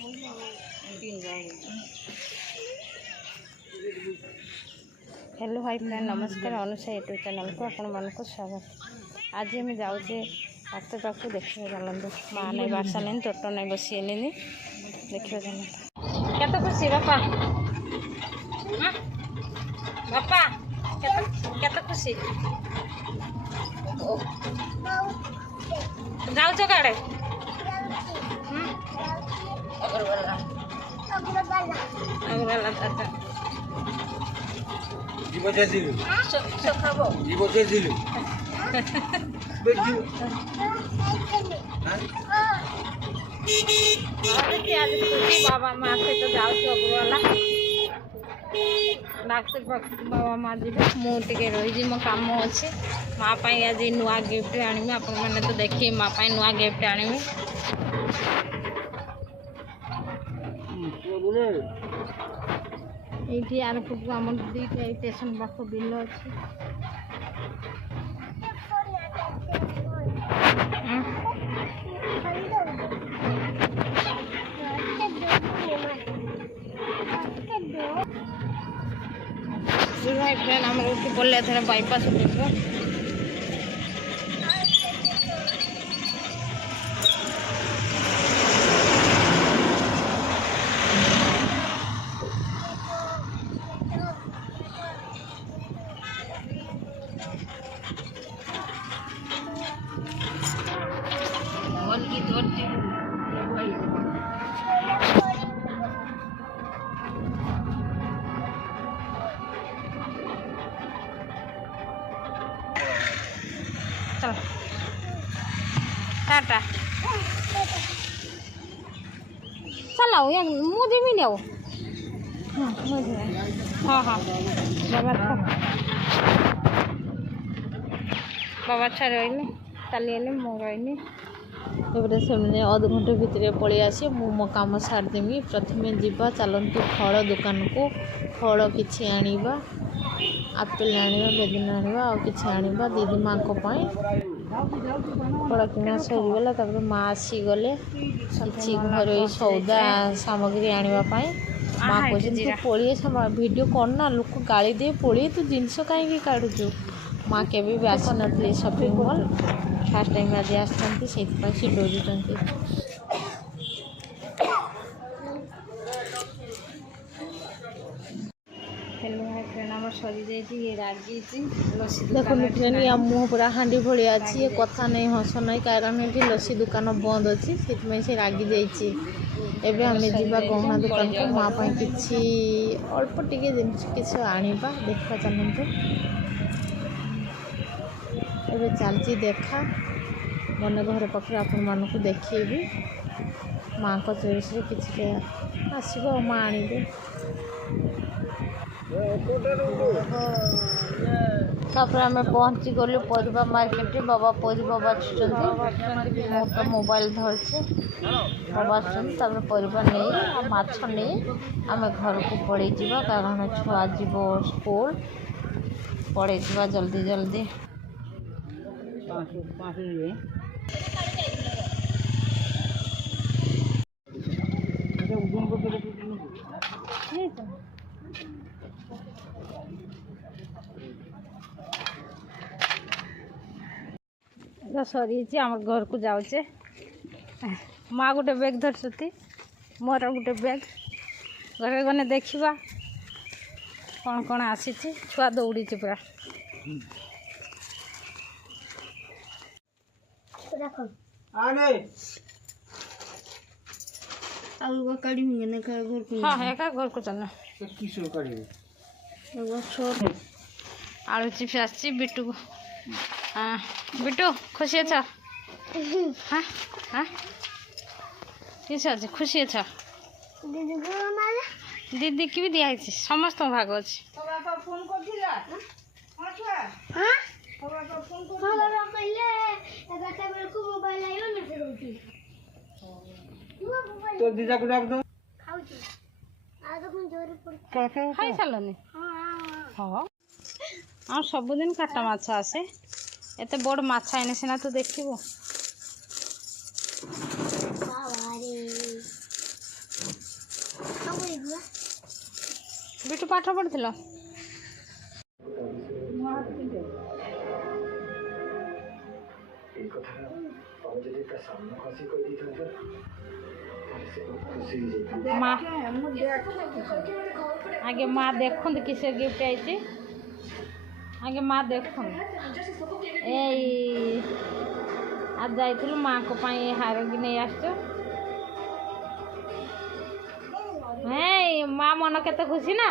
Hello hi friend नमस्कार Anusha YouTube channel को आपण मान स्वागत। आज आम जाऊे डाक्तर पाक देखिए चलते माँ नहीं बाढ़ सारे तोट नहीं बसीले देखिए चलते केत खुशी बापा बापा केत खुशी जाऊच गाड़े बाबा माँ सहित जाऊला डाक्तर बाबा माँ जी मुझे रही मो कम अच्छे माँ आज नुआ गिफ्ट आनी आपण मैंने तो देखिए माँ नुआ गिफ्ट आनी ये आर पट को आम दुईटा स्टेशन पाख बिल अच्छे भाई फ्रेंड आम उठी पड़े थे बाईपास उठ चल टाटा चलाओ या मुझे भी ले आओ हाँ हाँ बाबा अच्छा रही चलिए मो रही से अध घंटे भितर पलि आसी मो कम सारदेमी प्रथम जावा चलतु फल दुकान को फल कि आनिबा आपेल आनिबा बेदना आनिबा आ कि आनिबा दीदी माँ को फल किना सरीगला माँ आसीगले कि घर सौदा सामग्री आने माँ कहते पलिए वीडियो करना लोक गाड़ी दे पलिए तू जिनस कहीं काढ़ुचु माँ केवे भी आसी नी शॉपिंग मॉल फास्ट टाइम आज आसती से डरुंट हेलो हाय फ्रेंड आम सरी जाइए रागी देखो या मुँह पूरा हांडी भाई अच्छी कथा नहीं हस नहीं कारण ये लस्सी दुकान बंद अच्छी से रागी जाइए एवं आम जा गहना दुकान को माँ कि अल्प टिके जिनिस किसी आनिबा देखा चलते एवं चलती देखा मन घर पाखे आपण मानक देखी माँ को चॉइस कि आसो माँ आने तापर आम पहुँची गलु परिबा मार्केट बाबा परिबा बाछुं तो मोबाइल धरछे बाबा परिबा नहीं माछ नहीं आम घर को पड़े जावा कारण छुआ जीव स्कूल पड़े जावा जल्दी जल्दी सरी आम घर को जाऊे माँ गोटे बैग धरती मोर गोटे बैग घर गने देखा कौन कौन आसी छुआ दौड़ी पूरा हाँ एका घर को चलना आलू चिप्स आसी बिटू को हाँ बिटू खुशी अच्छा हाँ हाँ किस अच्छे खुशी अच्छा दीदी की भी दिखाई समस्त भाग अच्छे तो दीदा को डाक दो खाई सारे हाँ हाँ सबुदिन काटा माछ आसे एत बड़ माछ आने सीना तो देखो ବିଟୁ ପାଠ ପଢ଼ୁଥିଲ? आगे माँ देखु किस गिफ्ट आई आगे माँ देखु आज जाइलु माँ को हार कि नहीं आस माँ मन के खुशी ना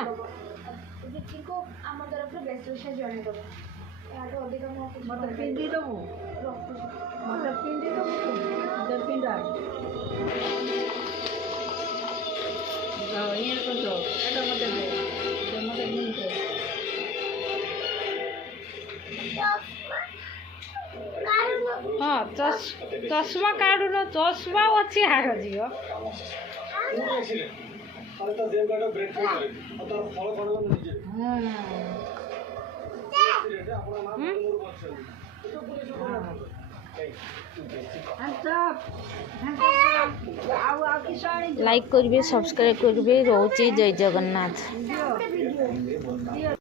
हाँ चश्मा काढ़ चश्मा अच्छी हार झील लाइक करेंगे सब्सक्राइब करेंगे रोचे जय जगन्नाथ।